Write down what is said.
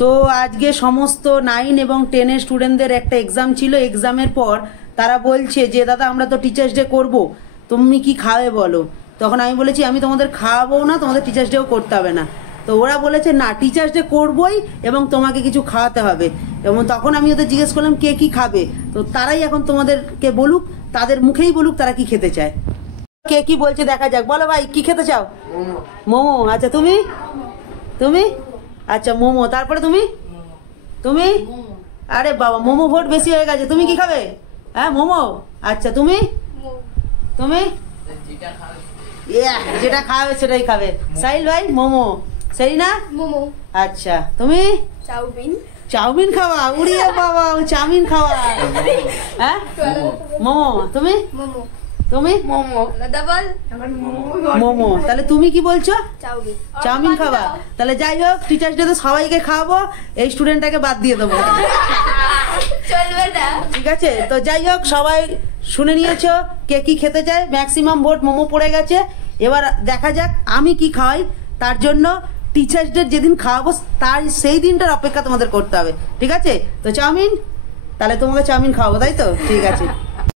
তো আজকে সমস্ত 9 এবং 10 স্টুডেন্টদের একটা এক্সাম ছিল। এক্সামের পর তারা বলছে যে দাদা আমরা তো টিচার্স ডে করবো, তুমি কি খাবে বলো। তখন আমি বলেছি আমি তোমাদের খাওয়াবো না, তোমাদের টিচার্স ডেও করতে হবে না। তো ওরা বলেছে না টিচার্স ডে করবোই এবং তোমাকে কিছু খাওয়াতে হবে। এবং তখন আমি ওদের জিজ্ঞেস করলাম কে কি খাবে, তো তারাই এখন তোমাদেরকে বলুক, তাদের মুখেই বলুক তারা কি খেতে চায়। কে কি বলছে দেখা যাক। বলো ভাই কি খেতে চাও? মোমো। আচ্ছা তুমি তুমি আচ্ছা মোমো। তারপরে তুমি তুমি আরে বাবা মোমো ভোট বেশি হয়ে গেছে। তুমি কি খাবে? হ্যাঁ মোমো। আচ্ছা তুমি তুমি যেটা খাবে সেটাই খাবে। সাহিল ভাই মোমো, সেই না মোমো। আচ্ছা তুমি চাউমিন। চাউমিন খাওয়া? উড়িয়ে বাবা চাউমিন খাওয়া। হ্যাঁ মোমো। তুমি মোমো। তুমি মোমো ডাবল মোমো। তাহলে তুমি কি বলছো? চাউমিন। চাউমিন খাবা? তাহলে যাই হোক টিচার্স ডে তো সবাইকে খাওয়াবো, এই স্টুডেন্টটাকে বাদ দিয়ে দেবো। চলবে না। ঠিক আছে, তো যাই হোক সবাই শুনে নিয়েছো কে কি খেতে চায়। ম্যাক্সিমাম ভোট মোমো পড়ে গেছে। এবার দেখা যাক আমি কি খাওয়াই। তার জন্য টিচার্স ডে যেদিন খাওয়াবো তার সেই দিনটার অপেক্ষা তোমাদের করতে হবে। ঠিক আছে, তো চাউমিন, তাহলে তোমাকে চাউমিন খাওয়াবো তাই তো? ঠিক আছে।